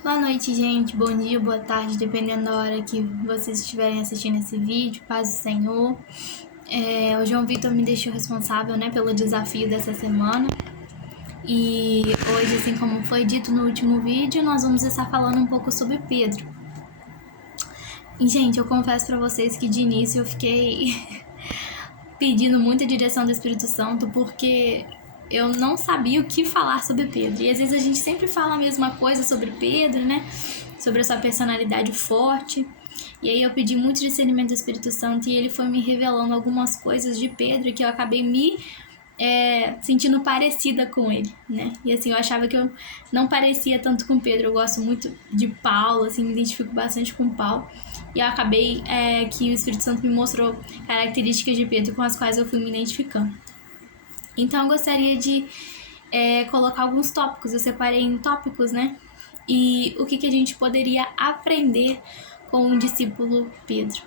Boa noite, gente. Bom dia, boa tarde, dependendo da hora que vocês estiverem assistindo esse vídeo. Paz do Senhor. O João Vitor me deixou responsável, pelo desafio dessa semana. E hoje, assim como foi dito no último vídeo, nós vamos estar falando um pouco sobre Pedro. E, gente, eu confesso pra vocês que de início eu fiquei pedindo muita direção do Espírito Santo, porque eu não sabia o que falar sobre Pedro. E às vezes a gente sempre fala a mesma coisa sobre Pedro, sobre a sua personalidade forte. E aí eu pedi muito discernimento do Espírito Santo e ele foi me revelando algumas coisas de Pedro que eu acabei me sentindo parecida com ele, E assim, eu achava que eu não parecia tanto com Pedro. Eu gosto muito de Paulo, assim, me identifico bastante com Paulo. E eu acabei que o Espírito Santo me mostrou características de Pedro com as quais eu fui me identificando. Então eu gostaria de colocar alguns tópicos. Eu separei em tópicos, E o que a gente poderia aprender com o discípulo Pedro,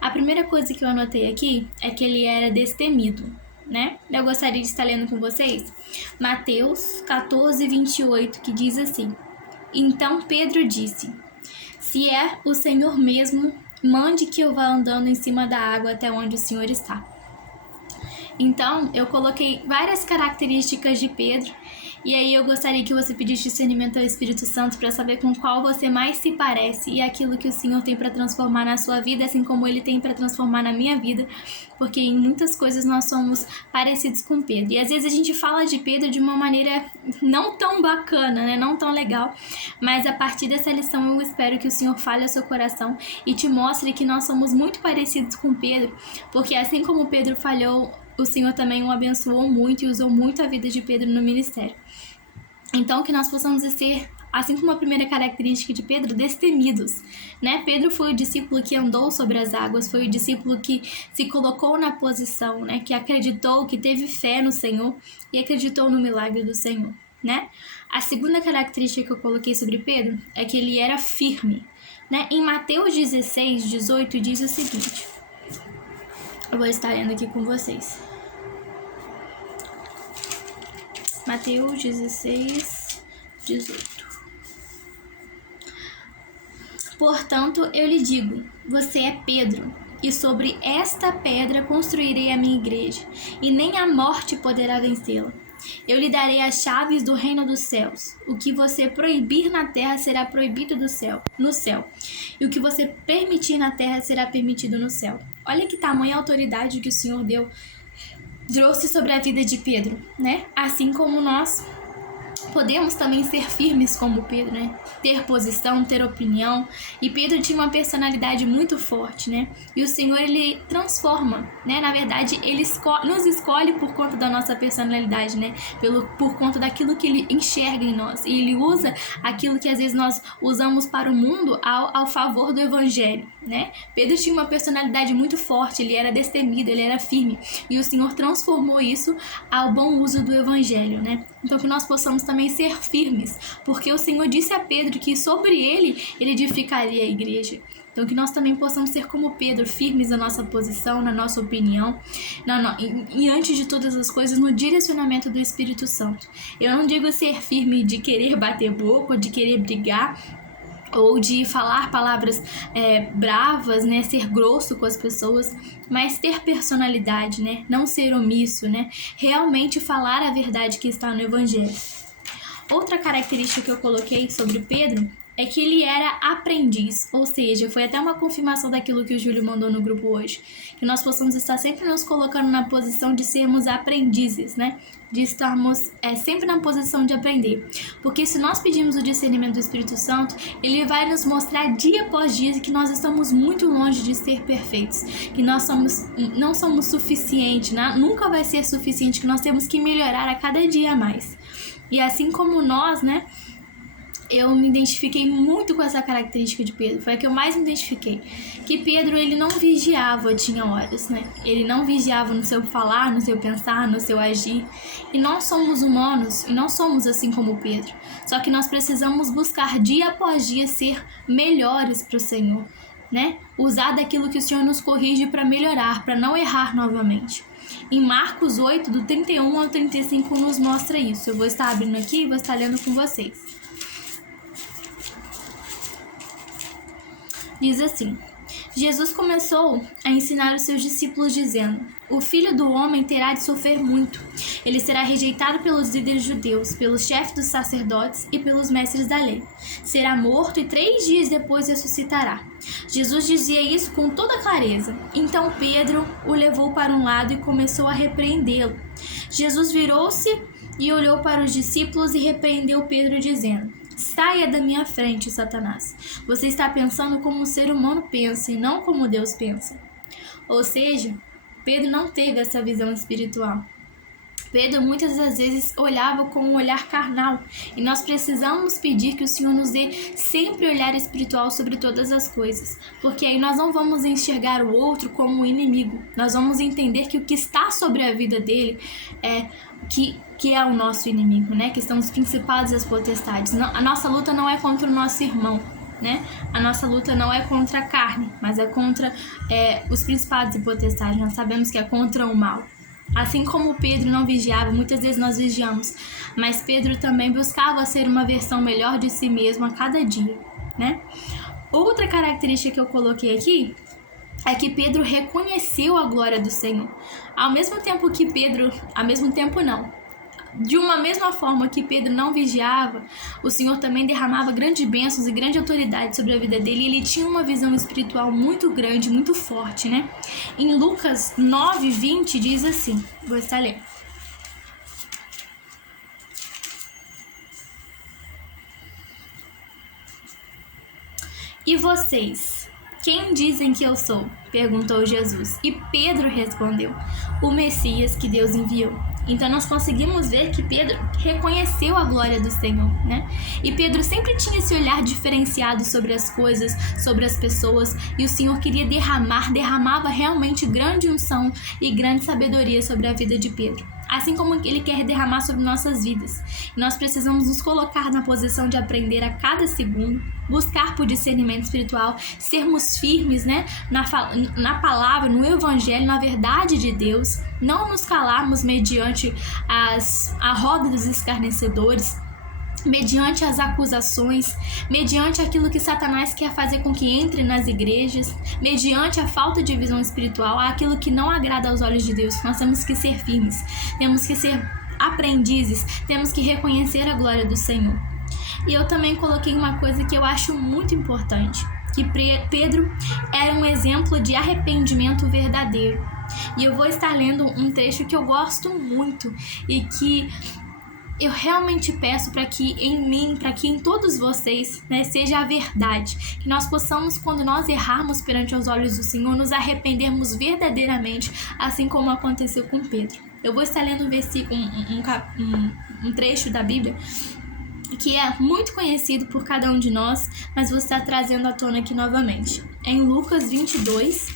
A primeira coisa que eu anotei aqui é que ele era destemido, Eu gostaria de estar lendo com vocês Mateus 14, 28, que diz assim: Então Pedro disse: Se é o Senhor mesmo, mande que eu vá andando em cima da água até onde o Senhor está. Então, eu coloquei várias características de Pedro, e aí eu gostaria que você pedisse discernimento ao Espírito Santo para saber com qual você mais se parece e aquilo que o Senhor tem para transformar na sua vida, assim como Ele tem para transformar na minha vida, porque em muitas coisas nós somos parecidos com Pedro. E às vezes a gente fala de Pedro de uma maneira não tão bacana, não tão legal, mas a partir dessa lição eu espero que o Senhor fale ao seu coração e te mostre que nós somos muito parecidos com Pedro, porque assim como Pedro falhou, o Senhor também o abençoou muito e usou muito a vida de Pedro no ministério. Então, que nós possamos ser, assim como a primeira característica de Pedro, destemidos, Pedro foi o discípulo que andou sobre as águas, foi o discípulo que se colocou na posição, Que acreditou, que teve fé no Senhor e acreditou no milagre do Senhor, A segunda característica que eu coloquei sobre Pedro é que ele era firme, Em Mateus 16, 18 diz o seguinte, eu vou estar lendo aqui com vocês. Mateus 16, 18. Portanto, eu lhe digo, você é Pedro, e sobre esta pedra construirei a minha igreja, e nem a morte poderá vencê-la. Eu lhe darei as chaves do reino dos céus. O que você proibir na terra será proibido no céu, e o que você permitir na terra será permitido no céu. Olha que tamanha autoridade que o Senhor trouxe sobre a vida de Pedro, Assim como nós podemos também ser firmes como Pedro, Ter posição, ter opinião. E Pedro tinha uma personalidade muito forte, E o Senhor, Ele transforma, Na verdade, Ele nos escolhe por conta da nossa personalidade, Por conta daquilo que Ele enxerga em nós. E Ele usa aquilo que às vezes nós usamos para o mundo ao favor do Evangelho, Pedro tinha uma personalidade muito forte, ele era destemido, ele era firme. E o Senhor transformou isso ao bom uso do Evangelho, Então que nós possamos também ser firmes, porque o Senhor disse a Pedro que sobre ele edificaria a igreja. Então que nós também possamos ser como Pedro, firmes na nossa posição, na nossa opinião, e antes de todas as coisas, no direcionamento do Espírito Santo. Eu não digo ser firme de querer bater boca, de querer brigar, ou de falar palavras bravas, ser grosso com as pessoas, mas ter personalidade, não ser omisso, realmente falar a verdade que está no Evangelho. Outra característica que eu coloquei sobre Pedro é que ele era aprendiz, ou seja, foi até uma confirmação daquilo que o Júlio mandou no grupo hoje, que nós possamos estar sempre nos colocando na posição de sermos aprendizes, De estarmos sempre na posição de aprender, porque se nós pedimos o discernimento do Espírito Santo, ele vai nos mostrar dia após dia que nós estamos muito longe de ser perfeitos, que nós não somos suficientes, nunca vai ser suficiente, que nós temos que melhorar a cada dia mais. E assim como nós, eu me identifiquei muito com essa característica de Pedro, foi a que eu mais me identifiquei, que Pedro, ele não vigiava, tinha horas, Ele não vigiava no seu falar, no seu pensar, no seu agir, e nós somos humanos, e nós somos assim como Pedro, só que nós precisamos buscar dia após dia ser melhores para o Senhor, Usar daquilo que o Senhor nos corrige para melhorar, para não errar novamente. Em Marcos 8, do 31 ao 35, nos mostra isso. Eu vou estar abrindo aqui e vou estar lendo com vocês. Diz assim: Jesus começou a ensinar os seus discípulos dizendo: o Filho do Homem terá de sofrer muito. Ele será rejeitado pelos líderes judeus, pelos chefes dos sacerdotes e pelos mestres da lei. Será morto e 3 dias depois ressuscitará. Jesus dizia isso com toda clareza. Então Pedro o levou para um lado e começou a repreendê-lo. Jesus virou-se e olhou para os discípulos e repreendeu Pedro, dizendo: saia da minha frente, Satanás. Você está pensando como um ser humano pensa e não como Deus pensa. Ou seja, Pedro não teve essa visão espiritual. Pedro muitas das vezes olhava com um olhar carnal, e nós precisamos pedir que o Senhor nos dê sempre olhar espiritual sobre todas as coisas, porque aí nós não vamos enxergar o outro como um inimigo, nós vamos entender que o que está sobre a vida dele é que é o nosso inimigo, né? Que são os principados e as potestades. A nossa luta não é contra o nosso irmão, né? A nossa luta não é contra a carne, mas é contra os principados e potestades. Nós sabemos que é contra o mal. Assim como Pedro não vigiava, muitas vezes nós vigiamos, mas Pedro também buscava ser uma versão melhor de si mesmo a cada dia, né? Outra característica que eu coloquei aqui é que Pedro reconheceu a glória do Senhor. De uma mesma forma que Pedro não vigiava, o Senhor também derramava grandes bênçãos e grande autoridade sobre a vida dele, e ele tinha uma visão espiritual muito grande, muito forte, né? Em Lucas 9:20 diz assim, vou estar lendo: e vocês, quem dizem que eu sou? Perguntou Jesus. E Pedro respondeu: o Messias que Deus enviou. Então nós conseguimos ver que Pedro reconheceu a glória do Senhor, né? E Pedro sempre tinha esse olhar diferenciado sobre as coisas, sobre as pessoas, e o Senhor derramava realmente grande unção e grande sabedoria sobre a vida de Pedro. Assim como Ele quer derramar sobre nossas vidas. Nós precisamos nos colocar na posição de aprender a cada segundo, buscar por discernimento espiritual, sermos firmes, né, na palavra, no evangelho, na verdade de Deus, não nos calarmos mediante a roda dos escarnecedores, mediante as acusações, mediante aquilo que Satanás quer fazer com que entre nas igrejas, mediante a falta de visão espiritual, aquilo que não agrada aos olhos de Deus. Nós temos que ser firmes, temos que ser aprendizes, temos que reconhecer a glória do Senhor. E eu também coloquei uma coisa que eu acho muito importante, que Pedro era um exemplo de arrependimento verdadeiro. E eu vou estar lendo um trecho que eu gosto muito e que eu realmente peço para que em mim, para que em todos vocês, né, seja a verdade. Que nós possamos, quando nós errarmos perante os olhos do Senhor, nos arrependermos verdadeiramente, assim como aconteceu com Pedro. Eu vou estar lendo um versículo, um trecho da Bíblia, que é muito conhecido por cada um de nós, mas vou estar trazendo à tona aqui novamente. É em Lucas 22,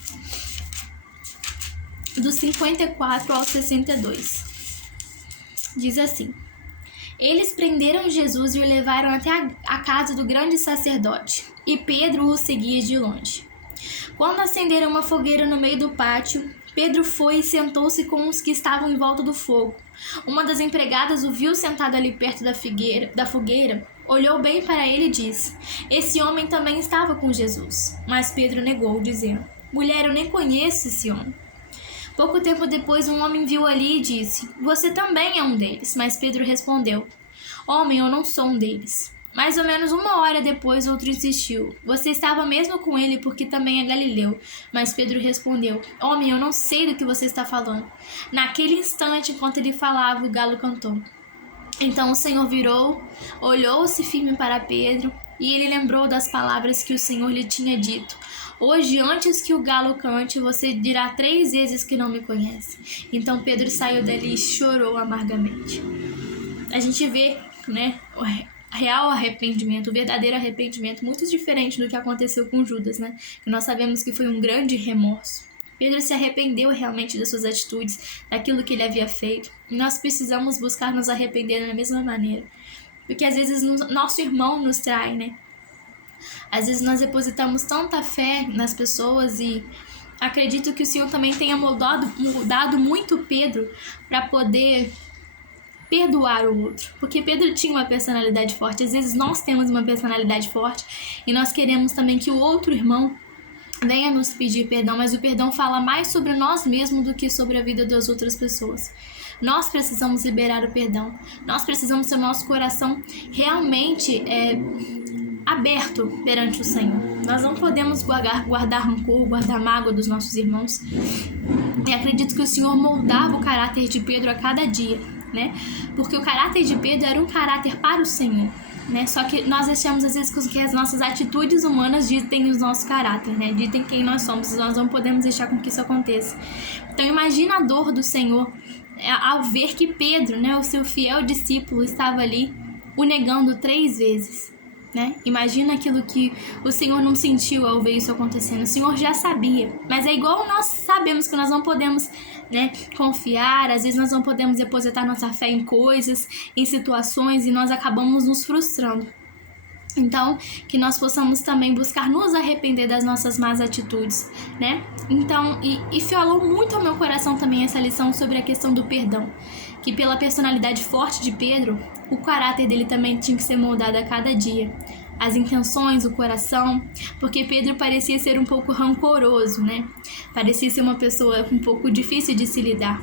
do 54 ao 62. Diz assim: eles prenderam Jesus e o levaram até a casa do grande sacerdote, e Pedro o seguia de longe. Quando acenderam uma fogueira no meio do pátio, Pedro foi e sentou-se com os que estavam em volta do fogo. Uma das empregadas o viu sentado ali perto da fogueira, olhou bem para ele e disse: esse homem também estava com Jesus. Mas Pedro negou, dizendo: mulher, eu nem conheço esse homem. Pouco tempo depois, um homem viu ali e disse: você também é um deles. Mas Pedro respondeu: homem, eu não sou um deles. Mais ou menos 1 hora depois, outro insistiu: você estava mesmo com ele, porque também é galileu. Mas Pedro respondeu: homem, eu não sei do que você está falando. Naquele instante, enquanto ele falava, o galo cantou. Então o Senhor virou, olhou-se firme para Pedro, e ele lembrou das palavras que o Senhor lhe tinha dito: hoje, antes que o galo cante, você dirá 3 vezes que não me conhece. Então Pedro saiu dali e chorou amargamente. A gente vê, né, o real arrependimento, o verdadeiro arrependimento, muito diferente do que aconteceu com Judas, né? Que nós sabemos que foi um grande remorso. Pedro se arrependeu realmente das suas atitudes, daquilo que ele havia feito. E nós precisamos buscar nos arrepender da mesma maneira. Porque às vezes nosso irmão nos trai, né? Às vezes nós depositamos tanta fé nas pessoas e acredito que o Senhor também tenha mudado muito Pedro para poder perdoar o outro. Porque Pedro tinha uma personalidade forte. Às vezes nós temos uma personalidade forte e nós queremos também que o outro irmão venha nos pedir perdão, mas o perdão fala mais sobre nós mesmos do que sobre a vida das outras pessoas. Nós precisamos liberar o perdão. Nós precisamos ter o nosso coração realmente aberto perante o Senhor. Nós não podemos guardar rancor, guardar mágoa dos nossos irmãos. E acredito que o Senhor moldava o caráter de Pedro a cada dia, né? Porque o caráter de Pedro era um caráter para o Senhor, né? Só que nós deixamos às vezes que as nossas atitudes humanas ditem o nosso caráter, né? Ditem quem nós somos. Nós não podemos deixar com que isso aconteça. Então imagina a dor do Senhor ao ver que Pedro, né, o seu fiel discípulo, estava ali o negando 3 vezes, né? Imagina aquilo que o Senhor não sentiu ao ver isso acontecendo. O Senhor já sabia, mas é igual nós sabemos que nós não podemos, né, confiar. Às vezes nós não podemos depositar nossa fé em coisas, em situações, e nós acabamos nos frustrando. Então, que nós possamos também buscar nos arrepender das nossas más atitudes, né? Então, e falou muito ao meu coração também essa lição sobre a questão do perdão. Que pela personalidade forte de Pedro, o caráter dele também tinha que ser moldado a cada dia. As intenções, o coração, porque Pedro parecia ser um pouco rancoroso, né? Parecia ser uma pessoa um pouco difícil de se lidar.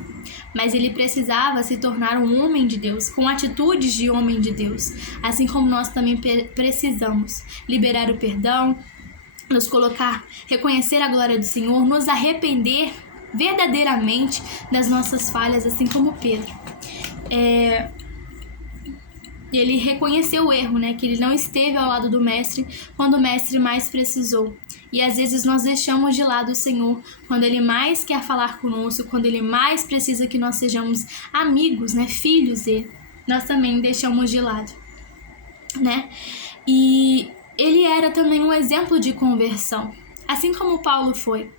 Mas ele precisava se tornar um homem de Deus, com atitudes de homem de Deus. Assim como nós também precisamos liberar o perdão, nos colocar, reconhecer a glória do Senhor, nos arrepender verdadeiramente das nossas falhas, assim como Pedro. Ele reconheceu o erro, né? Que ele não esteve ao lado do mestre quando o mestre mais precisou. E às vezes nós deixamos de lado o Senhor quando Ele mais quer falar conosco, quando Ele mais precisa que nós sejamos amigos, né? Filhos dele. Nós também deixamos de lado, né? E ele era também um exemplo de conversão, assim como Paulo foi.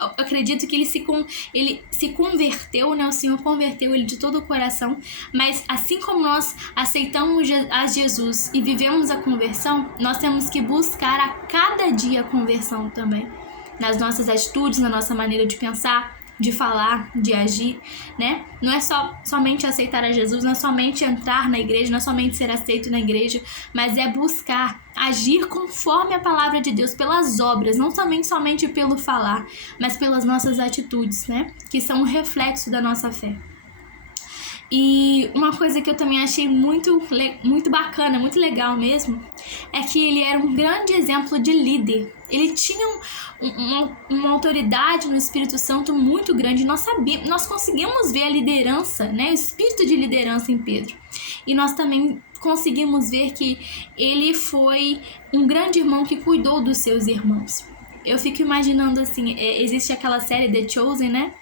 Eu acredito que ele se converteu, né? O Senhor converteu ele de todo o coração, mas assim como nós aceitamos a Jesus e vivemos a conversão, nós temos que buscar a cada dia a conversão também, nas nossas atitudes, na nossa maneira de pensar, de falar, de agir, né? Não é somente aceitar a Jesus, não é somente entrar na igreja, não é somente ser aceito na igreja, mas é buscar agir conforme a palavra de Deus, pelas obras, não somente pelo falar, mas pelas nossas atitudes, né? Que são um reflexo da nossa fé. E uma coisa que eu também achei muito bacana, muito legal mesmo, é que ele era um grande exemplo de líder. Ele tinha uma autoridade no Espírito Santo muito grande. Nós conseguimos ver a liderança, né, o espírito de liderança em Pedro. E nós também conseguimos ver que ele foi um grande irmão que cuidou dos seus irmãos. Eu fico imaginando assim, existe aquela série The Chosen, né?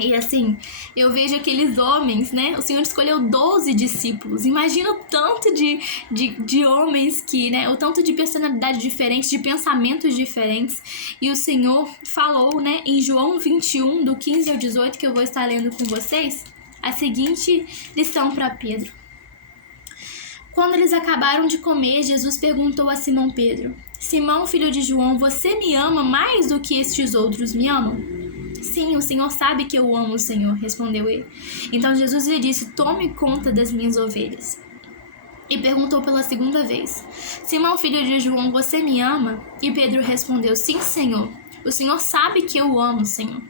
E assim, eu vejo aqueles homens, né? O Senhor escolheu 12 discípulos. Imagina o tanto de homens que, né? O tanto de personalidades diferentes, de pensamentos diferentes. E o Senhor falou, né? Em João 21, do 15 ao 18, que eu vou estar lendo com vocês, a seguinte lição para Pedro. Quando eles acabaram de comer, Jesus perguntou a Simão Pedro: Simão, filho de João, você me ama mais do que estes outros me amam? Sim, o Senhor sabe que eu amo o Senhor, respondeu ele. Então Jesus lhe disse: tome conta das minhas ovelhas. E perguntou pela segunda vez: Simão, filho de João, você me ama? E Pedro respondeu: sim, Senhor. O Senhor sabe que eu amo, Senhor.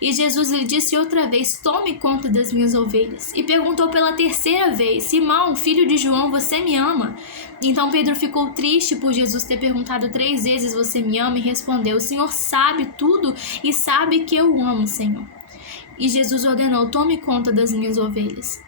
E Jesus lhe disse outra vez: tome conta das minhas ovelhas. E perguntou pela terceira vez: Simão, filho de João, você me ama? Então Pedro ficou triste por Jesus ter perguntado 3 vezes: você me ama? E respondeu: o Senhor sabe tudo e sabe que eu amo, Senhor. E Jesus ordenou: tome conta das minhas ovelhas.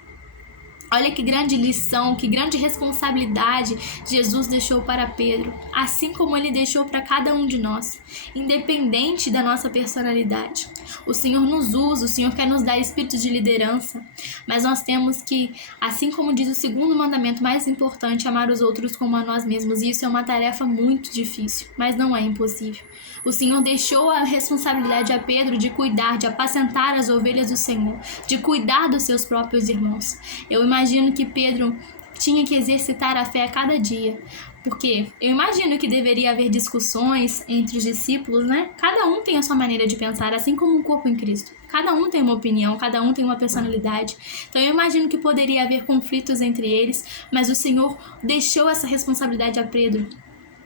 Olha que grande lição, que grande responsabilidade Jesus deixou para Pedro, assim como ele deixou para cada um de nós, independente da nossa personalidade. O Senhor nos usa, o Senhor quer nos dar espírito de liderança, mas nós temos que, assim como diz o segundo mandamento mais importante, amar os outros como a nós mesmos. E isso é uma tarefa muito difícil, mas não é impossível. O Senhor deixou a responsabilidade a Pedro de cuidar, de apacentar as ovelhas do Senhor, de cuidar dos seus próprios irmãos. Eu imagino que Pedro tinha que exercitar a fé a cada dia. Porque eu imagino que deveria haver discussões entre os discípulos, né? Cada um tem a sua maneira de pensar, assim como um corpo em Cristo. Cada um tem uma opinião, cada um tem uma personalidade. Então eu imagino que poderia haver conflitos entre eles, mas o Senhor deixou essa responsabilidade a Pedro.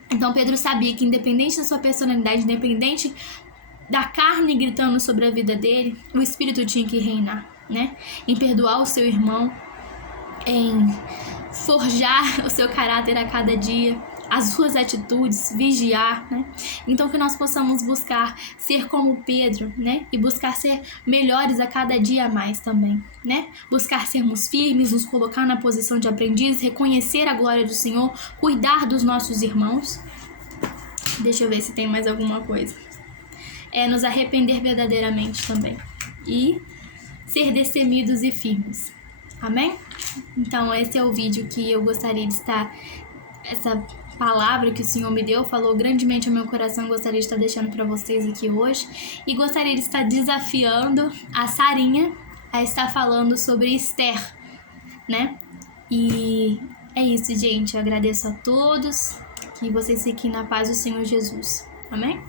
Então Pedro sabia que, independente da sua personalidade, independente da carne gritando sobre a vida dele, o Espírito tinha que reinar, né? Em perdoar o seu irmão, em forjar o seu caráter a cada dia, as suas atitudes, vigiar, né? Então que nós possamos buscar ser como Pedro, né? E buscar ser melhores a cada dia a mais também, né? Buscar sermos firmes, nos colocar na posição de aprendiz, reconhecer a glória do Senhor, cuidar dos nossos irmãos. Deixa eu ver se tem mais alguma coisa. Nos arrepender verdadeiramente também. E ser destemidos e firmes. Amém? Então esse é o vídeo que eu gostaria de estar... Essa palavra que o Senhor me deu falou grandemente ao meu coração. Gostaria de estar deixando para vocês aqui hoje. E gostaria de estar desafiando a Sarinha a estar falando sobre Esther, né? E é isso, gente. Eu agradeço a todos. Que vocês fiquem na paz do Senhor Jesus. Amém?